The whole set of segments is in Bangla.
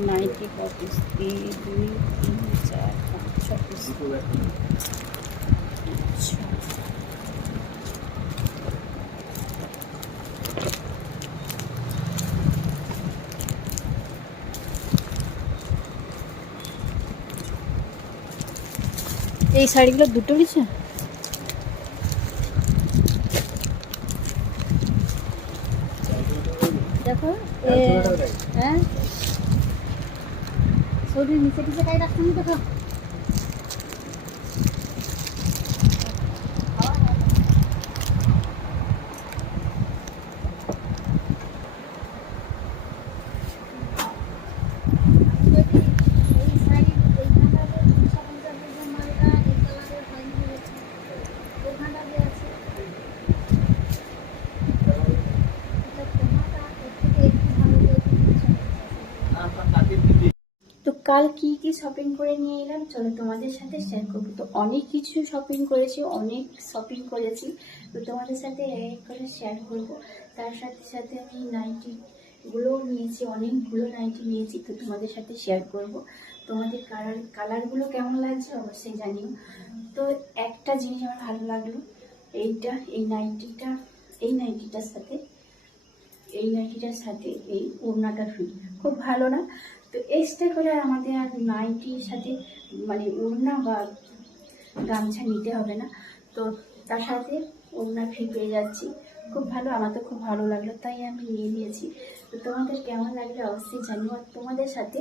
नाइटी का पीस 1 2 3 4 5 6 पीस। अच्छा এই শাড়িগুলো দুটো নিছে। দেখো হ্যাঁ শরীর নিচে নিচে কাই রাখতে দেখো। তো কাল কি কি শপিং করে নিয়ে এলাম চলো তোমাদের সাথে শেয়ার করবো। তো অনেক কিছু শপিং করেছি, অনেক শপিং করেছি, তো তোমাদের সাথে এক করে শেয়ার করবো। তার সাথে সাথে আমি নাইটিগুলোও নিয়েছি, অনেকগুলো নাইটি নিয়েছি, তো তোমাদের সাথে শেয়ার করব। তোমাদের কালারগুলো কেমন লাগছে অবশ্যই জানিও। তো একটা জিনিস আমার ভালো লাগলো, এই নাইটিটার সাথে এই ওড়নাটা ফ্রি, খুব ভালো না? তো এক্সট্রা করে আমাদের আর নাইটির সাথে মানে ওড়না বা গামছা নিতে হবে না, তো তার সাথে ওড়না ফ্রি পেয়ে যাচ্ছি, খুব ভালো। আমার তো খুব ভালো লাগলো তাই আমি নিয়ে নিয়েছি। তো তোমাদের কেমন লাগলো অবশ্যই জানিও। আর তোমাদের সাথে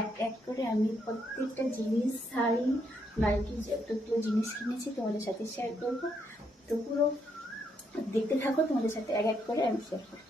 এক এক করে আমি প্রত্যেকটা জিনিস, শাড়ি, নাইটি যতগুলো জিনিস কিনেছি তোমাদের সাথে শেয়ার করবো। তো পুরো দেখতে থাকো, তোমাদের সাথে এক এক করে আমি শেয়ার করবো।